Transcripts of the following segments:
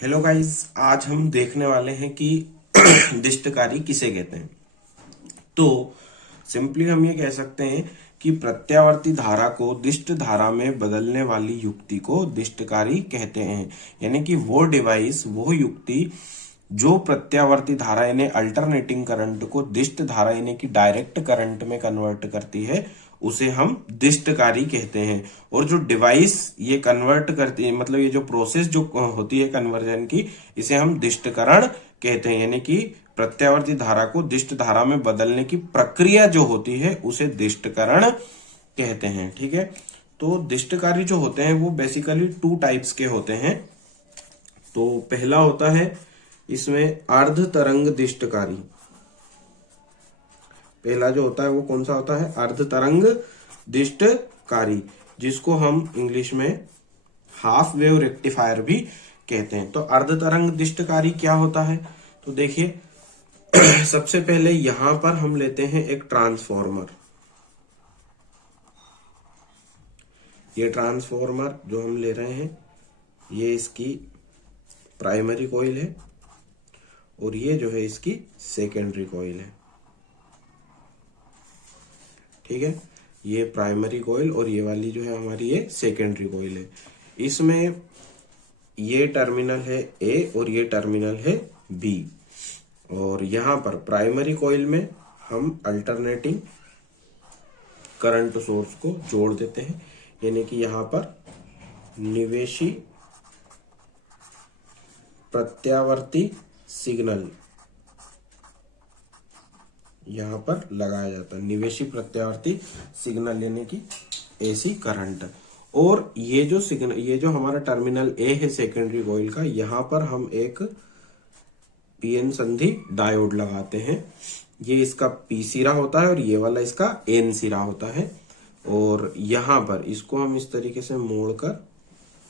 Hello guys, आज हम देखने वाले हैं कि दिष्टकारी किसे कहते हैं। तो सिंपली हम ये कह सकते हैं कि प्रत्यावर्ती धारा को दिष्ट धारा में बदलने वाली युक्ति को दिष्टकारी कहते हैं। यानी कि वो डिवाइस, वो युक्ति जो प्रत्यावर्ती धारा यानी अल्टरनेटिंग करंट को दिष्ट धारा यानी कि डायरेक्ट करंट में कन्वर्ट करती है, उसे हम दिष्टकारी कहते हैं। और जो डिवाइस ये कन्वर्ट करती है, मतलब ये जो प्रोसेस जो होती है कन्वर्जन की, इसे हम दिष्टकरण कहते हैं। यानी कि प्रत्यावर्ती धारा को दिष्ट धारा में बदलने की प्रक्रिया जो होती है उसे दिष्टकरण कहते हैं। ठीक है, तो दिष्टकारी जो होते हैं वो बेसिकली टू टाइप्स के होते हैं। तो पहला होता है इसमें अर्ध तरंग दिष्टकारी। पहला जो होता है वो कौन सा होता है? अर्ध तरंग दिष्टकारी, जिसको हम इंग्लिश में हाफ वेव रेक्टिफायर भी कहते हैं। तो अर्ध तरंग दिष्टकारी क्या होता है? तो देखिए सबसे पहले यहां पर हम लेते हैं एक ट्रांसफॉर्मर। ये ट्रांसफॉर्मर जो हम ले रहे हैं ये इसकी प्राइमरी कॉइल है और ये जो है इसकी सेकेंडरी कॉइल है। ठीक है, ये प्राइमरी कॉइल और ये वाली जो है हमारी ये सेकेंडरी कॉइल है। इसमें ये टर्मिनल है ए और ये टर्मिनल है बी। और यहां पर प्राइमरी कॉइल में हम अल्टरनेटिंग करंट सोर्स को जोड़ देते हैं। यानी कि यहां पर निवेशी प्रत्यावर्ती सिग्नल यहां पर लगाया जाता है। निवेशी प्रत्यावर्ती सिग्नल यानी कि एसी करंट। और ये जो सिग्नल, ये जो हमारा टर्मिनल ए है सेकेंडरी कॉइल का, यहां पर हम एक पीएन संधि डायोड लगाते हैं। ये इसका पी सिरा होता है और ये वाला इसका एन सिरा होता है। और यहां पर इसको हम इस तरीके से मोड़कर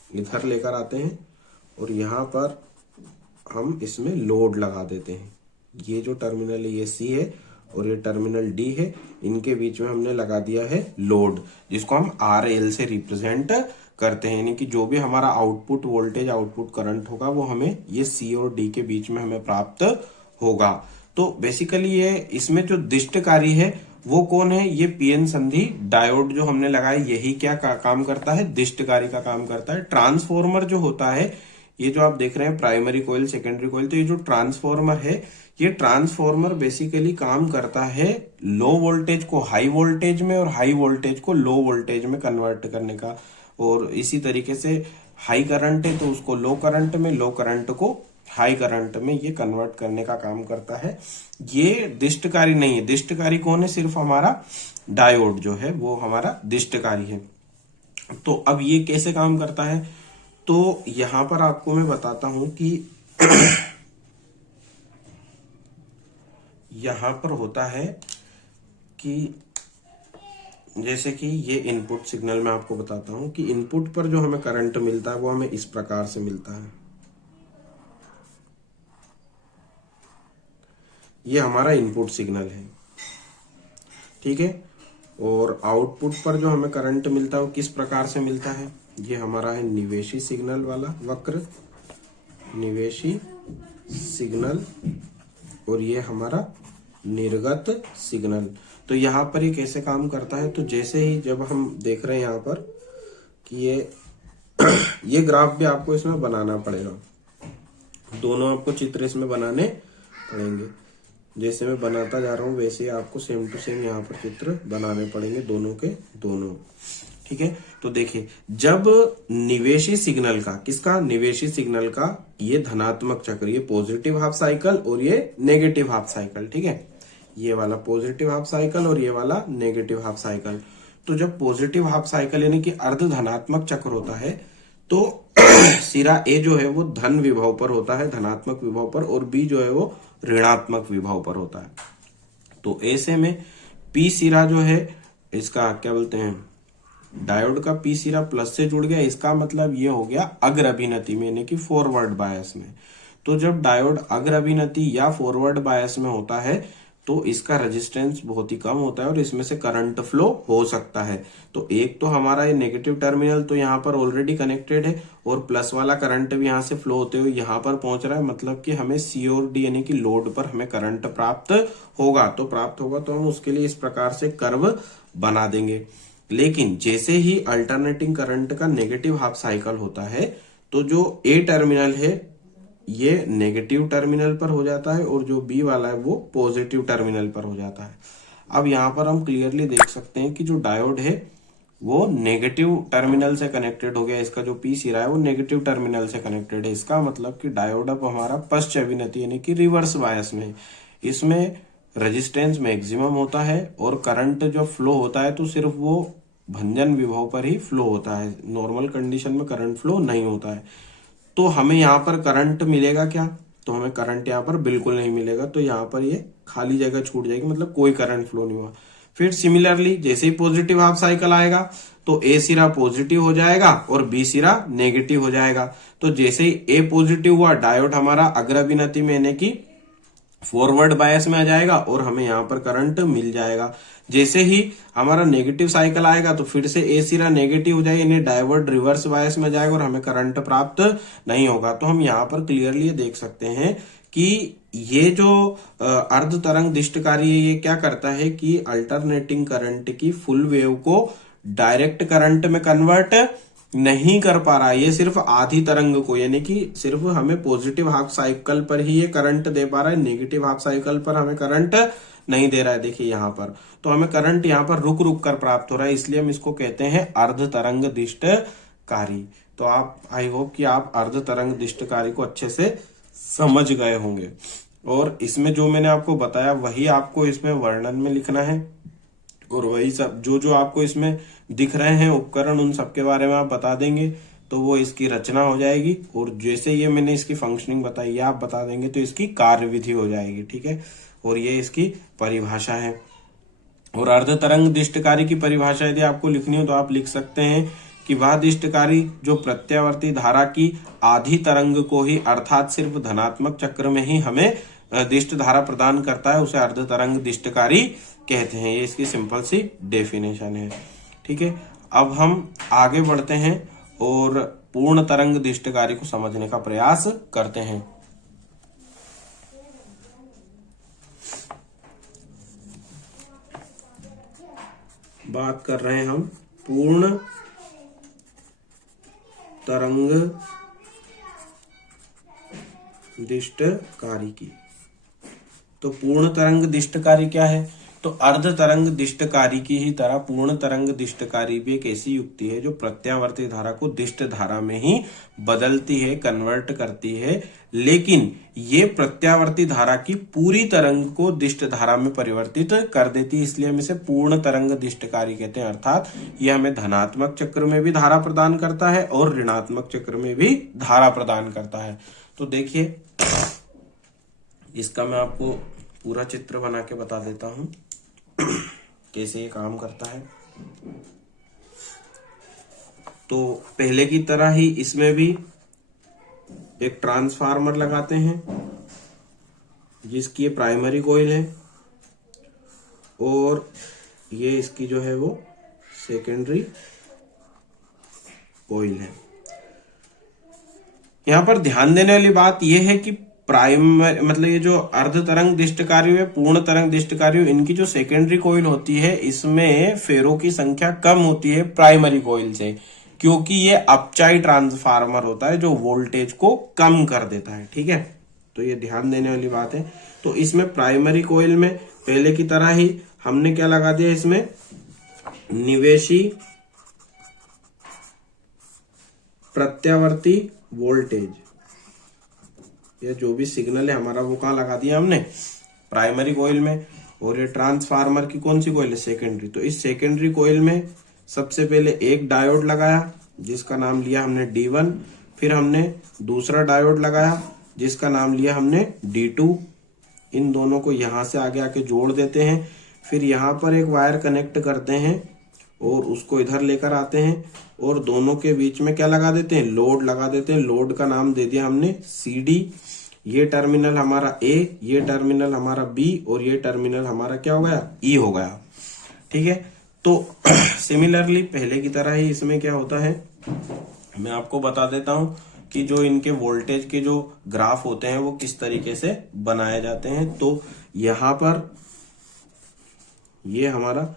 इधर लेकर आते हैं और यहां पर हम इसमें लोड लगा देते हैं। ये जो टर्मिनल है ये सी है और ये टर्मिनल डी है, इनके बीच में हमने लगा दिया है लोड, जिसको हम आर एल से रिप्रेजेंट करते हैं। यानी कि जो भी हमारा आउटपुट वोल्टेज, आउटपुट करंट होगा वो हमें ये सी और डी के बीच में हमें प्राप्त होगा। तो बेसिकली ये इसमें जो दिष्टकारी है वो कौन है? ये पीएन संधि डायोड जो हमने लगाया, यही क्या काम करता है? दिष्टकारी का काम करता है। ट्रांसफॉर्मर जो होता है, ये जो आप देख रहे हैं प्राइमरी कॉइल, सेकेंडरी कॉइल, तो ये जो ट्रांसफॉर्मर है, ये ट्रांसफॉर्मर बेसिकली काम करता है लो वोल्टेज को हाई वोल्टेज में और हाई वोल्टेज को लो वोल्टेज में कन्वर्ट करने का। और इसी तरीके से हाई करंट है तो उसको लो करंट में, लो करंट को हाई करंट में ये कन्वर्ट करने का काम करता है। ये दिष्टकारी नहीं है। दिष्टकारी कौन है? सिर्फ हमारा डायोड जो है वो हमारा दिष्टकारी है। तो अब ये कैसे काम करता है? तो यहां पर आपको मैं बताता हूं कि यहां पर होता है कि जैसे कि ये इनपुट सिग्नल मैं आपको बताता हूं कि इनपुट पर जो हमें करंट मिलता है वो हमें इस प्रकार से मिलता है। ये हमारा इनपुट सिग्नल है। ठीक है, और आउटपुट पर जो हमें करंट मिलता है वो किस प्रकार से मिलता है? ये हमारा है निवेशी सिग्नल वाला वक्र, निवेशी सिग्नल, और ये हमारा निर्गत सिग्नल। तो यहाँ पर ये कैसे काम करता है? तो जैसे ही जब हम देख रहे हैं यहाँ पर कि ये ग्राफ भी आपको इसमें बनाना पड़ेगा, दोनों आपको चित्र इसमें बनाने पड़ेंगे। जैसे मैं बनाता जा रहा हूं वैसे ही आपको सेम टू सेम यहाँ पर चित्र बनाने पड़ेंगे, दोनों के दोनों। ठीक है, तो देखिए जब निवेशी सिग्नल का, किसका? निवेशी सिग्नल का ये धनात्मक चक्र, ये पॉजिटिव हाफ साइकिल और ये नेगेटिव हाफ साइकिल। ठीक है, ये वाला पॉजिटिव हाफ साइकिल और ये वाला नेगेटिव हाफ साइकिल। तो जब पॉजिटिव हाफ साइकिल यानी कि अर्ध धनात्मक चक्र होता है तो सिरा ए जो है वो धन विभव पर होता है, धनात्मक विभव पर, और बी जो है वो ऋणात्मक विभव पर होता है। तो ऐसे में पी सिरा जो है इसका क्या बोलते हैं, डायोड का पी सिरा प्लस से जुड़ गया, इसका मतलब ये हो गया अग्र अभिनति में यानी कि फॉरवर्ड बायस में। तो जब डायोड अग्र अभिनति या फॉरवर्ड बायस में होता है तो इसका रेजिस्टेंस बहुत ही कम होता है और इसमें से करंट फ्लो हो सकता है। तो एक तो हमारा ये नेगेटिव टर्मिनल तो यहाँ पर ऑलरेडी कनेक्टेड है और प्लस वाला करंट भी यहाँ से फ्लो होते हुए यहाँ पर पहुंच रहा है, मतलब कि हमें सी और डी यानी कि लोड पर हमें करंट प्राप्त होगा। तो हम उसके लिए इस प्रकार से कर्व बना देंगे। लेकिन जैसे ही अल्टरनेटिंग करंट का नेगेटिव हाफ साइकिल होता है तो जो ए टर्मिनल है ये नेगेटिव टर्मिनल पर हो जाता है और जो बी वाला है वो पॉजिटिव टर्मिनल पर हो जाता है। अब यहाँ पर हम क्लियरली देख सकते हैं कि जो डायोड है वो नेगेटिव टर्मिनल से कनेक्टेड हो गया। इसका जो पी सिरा है वो नेगेटिव टर्मिनल से कनेक्टेड है। इसका मतलब कि डायोड अब हमारा पश्च अभिनति यानी कि रिवर्स बायस में, इसमें रेजिस्टेंस मैक्सिमम होता है और करंट जो फ्लो होता है तो सिर्फ वो भंजन विभव पर ही फ्लो होता है, नॉर्मल कंडीशन में करंट फ्लो नहीं होता है। तो हमें यहाँ पर करंट मिलेगा क्या? तो हमें करंट यहाँ पर बिल्कुल नहीं मिलेगा, तो यहाँ पर ये खाली जगह छूट जाएगी, मतलब कोई करंट फ्लो नहीं हुआ। फिर सिमिलरली जैसे ही पॉजिटिव हाफ साइकिल आएगा तो ए सिरा पॉजिटिव हो जाएगा और बी सिरा नेगेटिव हो जाएगा। तो जैसे ही ए पॉजिटिव हुआ डायोड हमारा अग्रविनति में यानी कि फॉरवर्ड बायस में आ जाएगा और हमें यहाँ पर करंट मिल जाएगा। जैसे ही हमारा नेगेटिव साइकिल आएगा तो फिर से ए सिरा नेगेटिव हो जाएगा यानी डायोड रिवर्स बायस में जाएगा और हमें करंट प्राप्त नहीं होगा। तो हम यहाँ पर क्लियरली देख सकते हैं कि ये जो अर्ध तरंग दिष्टकारी है ये क्या करता है कि अल्टरनेटिंग करंट की फुल वेव को डायरेक्ट करंट में कन्वर्ट नहीं कर पा रहा है। ये सिर्फ आधी तरंग को यानी कि सिर्फ हमें पॉजिटिव हाफ साइकिल पर ही ये करंट दे पा रहा है, नेगेटिव हाफ साइकिल पर हमें करंट नहीं दे रहा है। देखिए यहाँ पर तो हमें करंट यहाँ पर रुक रुक कर प्राप्त हो रहा है, इसलिए हम इसको कहते हैं अर्ध तरंग दिष्टकारी। तो आप आई होप कि आप अर्ध तरंग दिष्टकारी को अच्छे से समझ गए होंगे और इसमें जो मैंने आपको बताया वही आपको इसमें वर्णन में लिखना है और वही सब जो आपको इसमें दिख रहे हैं उपकरण उन सब के बारे में आप बता देंगे तो वो इसकी रचना हो जाएगी। और जैसे ये मैंने इसकी फंक्शनिंग बताई है आप बता देंगे तो इसकी कार्यविधि हो जाएगी, ठीक है। और ये इसकी परिभाषा है। और अर्ध तरंग दिष्टकारी की परिभाषा यदि आपको लिखनी हो तो आप लिख सकते हैं कि वह दिष्टकारी जो प्रत्यावर्ती धारा की आधी तरंग को ही अर्थात सिर्फ धनात्मक चक्र में ही हमें दिष्ट धारा प्रदान करता है उसे अर्ध तरंग दिष्टकारी कहते हैं। ये इसकी सिंपल सी डेफिनेशन है, ठीक है। अब हम आगे बढ़ते हैं और पूर्ण तरंग दिष्टकारी को समझने का प्रयास करते हैं। बात कर रहे हैं हम पूर्ण तरंग दिष्टकारी की। तो पूर्ण तरंग दिष्टकारी क्या है? तो अर्ध तरंग दिष्टकारी की ही तरह पूर्ण तरंग दिष्टकारी भी एक ऐसी युक्ति है जो प्रत्यावर्ती धारा को दिष्ट धारा में ही बदलती है, कन्वर्ट करती है, लेकिन ये प्रत्यावर्ती धारा की पूरी तरंग को दिष्ट धारा में परिवर्तित कर देती है, इसलिए हम इसे पूर्ण तरंग दिष्टकारी कहते हैं। अर्थात ये हमें धनात्मक चक्र में भी धारा प्रदान करता है और ऋणात्मक चक्र में भी धारा प्रदान करता है। तो देखिए इसका मैं आपको पूरा चित्र बना के बता देता हूं कैसे ये काम करता है। तो पहले की तरह ही इसमें भी एक ट्रांसफार्मर लगाते हैं जिसकी ये प्राइमरी कॉइल है और ये इसकी जो है वो सेकेंडरी कॉइल है। यहां पर ध्यान देने वाली बात यह है कि प्राइमरी मतलब ये जो अर्ध तरंग दिष्टकारी है पूर्ण तरंग दिष्टकारी इनकी जो सेकेंडरी कॉइल होती है इसमें फेरों की संख्या कम होती है प्राइमरी कॉइल से, क्योंकि ये अपचाई ट्रांसफार्मर होता है जो वोल्टेज को कम कर देता है, ठीक है। तो ये ध्यान देने वाली बात है। तो इसमें प्राइमरी कॉइल में पहले की तरह ही हमने क्या लगा दिया, इसमें निवेशी प्रत्यावर्ती वोल्टेज, ये जो भी सिग्नल है हमारा वो कहाँ लगा दिया हमने, प्राइमरी कॉइल में। और ये ट्रांसफार्मर की कौन सी कॉइल है, सेकेंडरी। तो इस सेकेंडरी कॉइल में सबसे पहले एक डायोड लगाया जिसका नाम लिया हमने D1, फिर हमने दूसरा डायोड लगाया जिसका नाम लिया हमने D2। इन दोनों को यहां से आगे आके जोड़ देते हैं, फिर यहाँ पर एक वायर कनेक्ट करते हैं और उसको इधर लेकर आते हैं और दोनों के बीच में क्या लगा देते हैं, लोड लगा देते हैं। लोड का नाम दे दिया हमने CD। ये टर्मिनल हमारा ए, ये टर्मिनल हमारा बी और ये टर्मिनल हमारा क्या हो गया, ई हो गया। ठीक है, तो सिमिलरली पहले की तरह ही इसमें क्या होता है, मैं आपको बता देता हूं कि जो इनके वोल्टेज के जो ग्राफ होते हैं वो किस तरीके से बनाए जाते हैं। तो यहां पर ये हमारा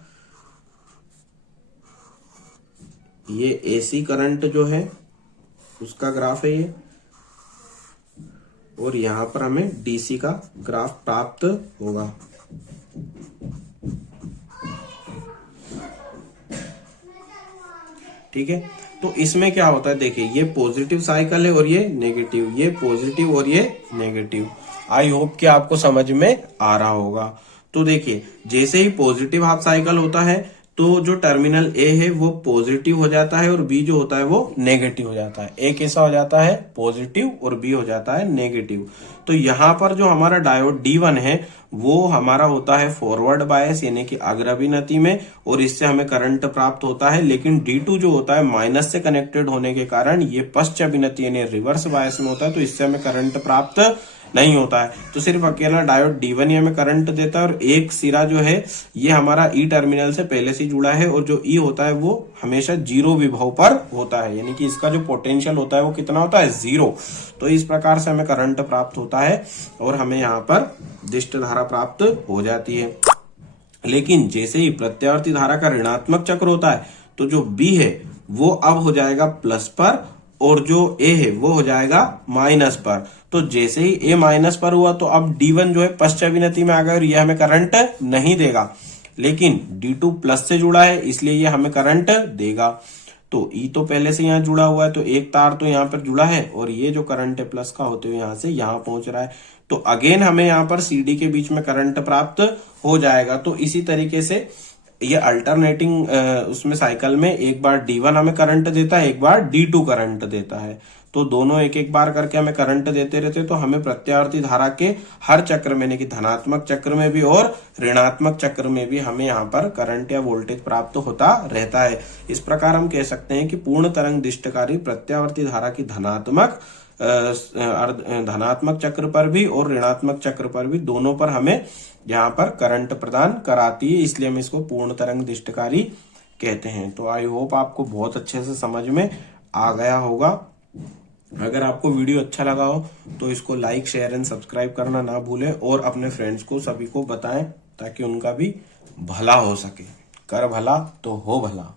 ये एसी करंट जो है उसका ग्राफ है ये, और यहां पर हमें डीसी का ग्राफ प्राप्त होगा। ठीक है, तो इसमें क्या होता है, देखिए ये पॉजिटिव साइकिल है और ये नेगेटिव, ये पॉजिटिव और ये नेगेटिव। आई होप कि आपको समझ में आ रहा होगा। तो देखिए जैसे ही पॉजिटिव हाफ साइकिल होता है तो जो टर्मिनल ए है वो पॉजिटिव हो जाता है और बी जो होता है वो नेगेटिव हो जाता है। ए कैसा हो जाता है, पॉजिटिव, और बी हो जाता है नेगेटिव। तो यहाँ पर जो हमारा डायोड D1 है वो हमारा होता है फॉरवर्ड बायस यानी कि अग्रभिनति में, और इससे हमें करंट प्राप्त होता है। लेकिन D2 जो होता है माइनस से कनेक्टेड होने के कारण ये पश्चाभिनति यानी रिवर्स बायस में होता है, तो इससे हमें करंट प्राप्त नहीं होता है। तो सिर्फ अकेला डायोड D1 ही हमें करंट देता है, और एक सिरा जो है ये हमारा ई टर्मिनल से पहले से जुड़ा है, और जो ई होता है वो हमेशा जीरो विभव पर होता है, यानी कि इसका जो पोटेंशियल होता है वो कितना होता है, 0। तो इस प्रकार से हमें करंट प्राप्त होता है और हमें यहाँ पर दिष्ट धारा प्राप्त हो जाती है। लेकिन जैसे ही प्रत्यावर्ती धारा का ऋणात्मक चक्र होता है तो जो बी है वो अब हो जाएगा प्लस पर, और जो ए है वो हो जाएगा माइनस पर। तो जैसे ही ए माइनस पर हुआ तो अब D1 जो है पश्चाभिनति में आ गया और ये हमें करंट नहीं देगा। लेकिन D2 प्लस से जुड़ा है इसलिए ये हमें करंट देगा। तो ई तो पहले से यहाँ जुड़ा हुआ है, तो एक तार तो यहाँ पर जुड़ा है, और ये जो करंट है प्लस का होते हुए यहाँ से यहाँ पहुंच रहा है। तो अगेन हमें यहाँ पर CD के बीच में करंट प्राप्त हो जाएगा। तो इसी तरीके से ये अल्टरनेटिंग उसमें साइकिल में एक बार D1 हमें करंट देता है, एक बार D2 करंट देता है। तो दोनों एक एक बार करके हमें करंट देते रहते, तो हमें प्रत्यावर्ती धारा के हर चक्र में, यानी कि धनात्मक चक्र में भी और ऋणात्मक चक्र में भी हमें यहाँ पर करंट या वोल्टेज प्राप्त होता रहता है। इस प्रकार हम कह सकते हैं कि पूर्ण तरंग दिष्टकारी प्रत्यावर्ती धारा की धनात्मक चक्र पर भी और ऋणात्मक चक्र पर भी, दोनों पर हमें यहाँ पर करंट प्रदान कराती है, इसलिए हम इसको पूर्ण तरंग दिष्टकारी कहते हैं। तो आई होप आपको बहुत अच्छे से समझ में आ गया होगा। अगर आपको वीडियो अच्छा लगा हो तो इसको लाइक, शेयर एंड सब्सक्राइब करना ना भूलें, और अपने फ्रेंड्स को सभी को बताएं ताकि उनका भी भला हो सके। कर भला तो हो भला।